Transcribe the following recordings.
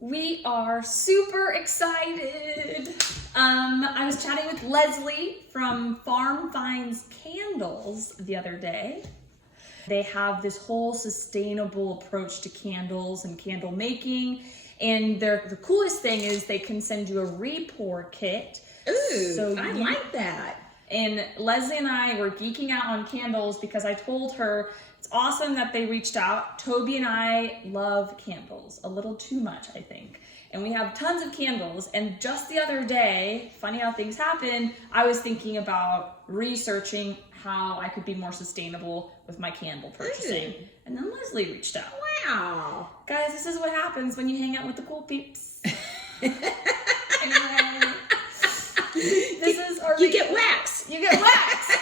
We are super excited. I was chatting with Leslie from Farm Finds Candles the other day. They have this whole sustainable approach to candles and candle making. And the coolest thing is they can send you a re-pour kit. Ooh, So I like that. And Leslie and I were geeking out on candles because I told her it's awesome that they reached out. Toby and I love candles a little too much, I think. And we have tons of candles. And just the other day, funny how things happen, I was thinking about researching how I could be more sustainable with my candle purchasing. Ooh. And then Leslie reached out. Wow. Guys, this is what happens when you hang out with the cool peeps. Anyway, this is our You get wax. You get wax.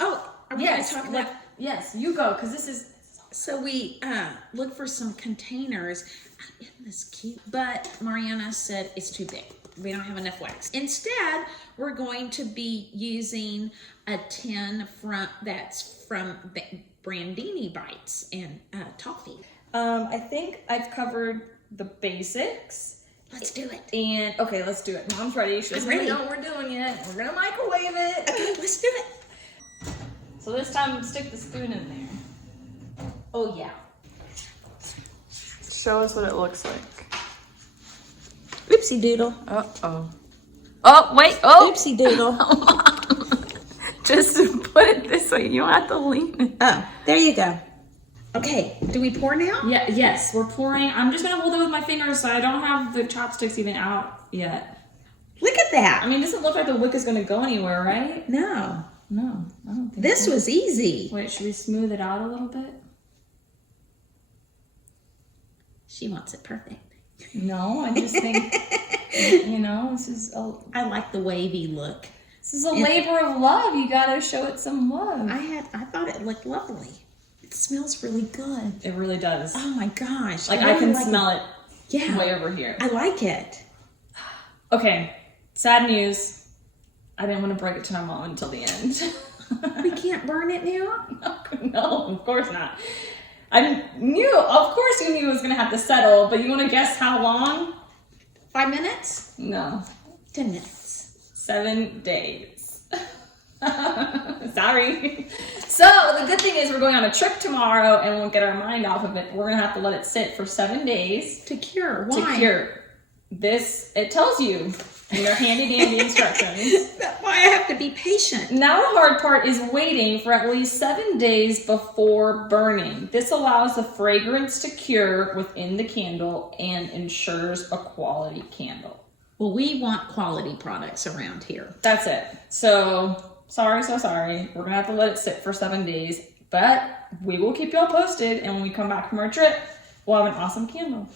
Oh, are we Yes, going to talk about? yes, you go, because this is So we look for some containers. Isn't this cute? But Mariana said it's too big. We don't have enough wax. Instead, we're going to be using a tin that's from Brandini Bites and toffee. I think I've covered the basics. Let's do it. And okay, let's do it. Mom's ready. She doesn't I'm ready. know what we're doing yet. We're gonna microwave it. Okay, let's do it. So this time, stick the spoon in there. Oh yeah. Show us what it looks like. Oopsie doodle. Uh-oh. Oh, wait. Oh. Oopsie doodle. Just put it this way. You don't have to lean it. Oh, there you go. Okay, do we pour now? Yeah, yes, we're pouring. I'm just gonna hold it with my fingers so I don't have the chopsticks even out yet. Look at that. I mean, it doesn't look like the wick is gonna go anywhere, right? No, No, I don't think this so. was easy. Wait, should we smooth it out a little bit? She wants it perfect. No, I just think, you know, this is I like the wavy look. a labor of love. You gotta show it some love. I thought it looked lovely. It smells really good. It really does. Oh my gosh. Like, I really can like smell it Yeah, way over here. I like it. Okay, sad news. I didn't want to break it to my mom until the end. We can't burn it now? No, of course not. Of course you knew it was going to have to settle, but you want to guess how long? 5 minutes? No, 10 minutes. 7 days. Sorry. So the good thing is we're going on a trip tomorrow and we'll get our mind off of it. We're going to have to let it sit for 7 days To cure. Why? to cure. This, it tells you in their handy dandy instructions. That's why I have to be patient. Now the hard part is waiting for at least 7 days before burning. This allows the fragrance to cure within the candle and ensures a quality candle. Well, we want quality products around here. That's it. So sorry. We're gonna have to let it sit for 7 days, but we will keep y'all posted. And when we come back from our trip, we'll have an awesome candle.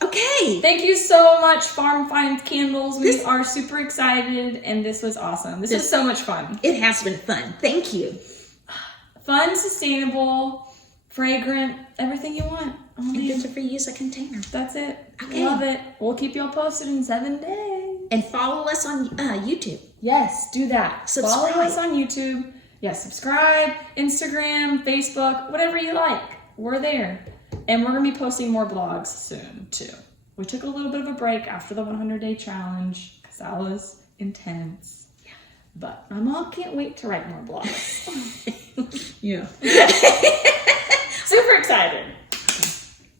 Okay. Thank you so much, Farm Finds Candles. We are super excited, and this was awesome. This was so much fun. It has been fun. Thank you. Fun, sustainable, fragrant, everything you want. And good to reuse a container. That's it. Okay. Love it. We'll keep y'all posted in 7 days. And follow us on YouTube. Yes, do that. Subscribe. Follow us on YouTube. Yes, subscribe, Instagram, Facebook, whatever you like. We're there. And we're going to be posting more blogs soon, too. We took a little bit of a break after the 100-day challenge because that was intense. Yeah. But my mom can't wait to write more blogs. Yeah. Super excited.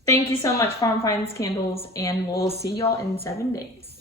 Thank you so much, Farm Finds Candles, and we'll see y'all in 7 days.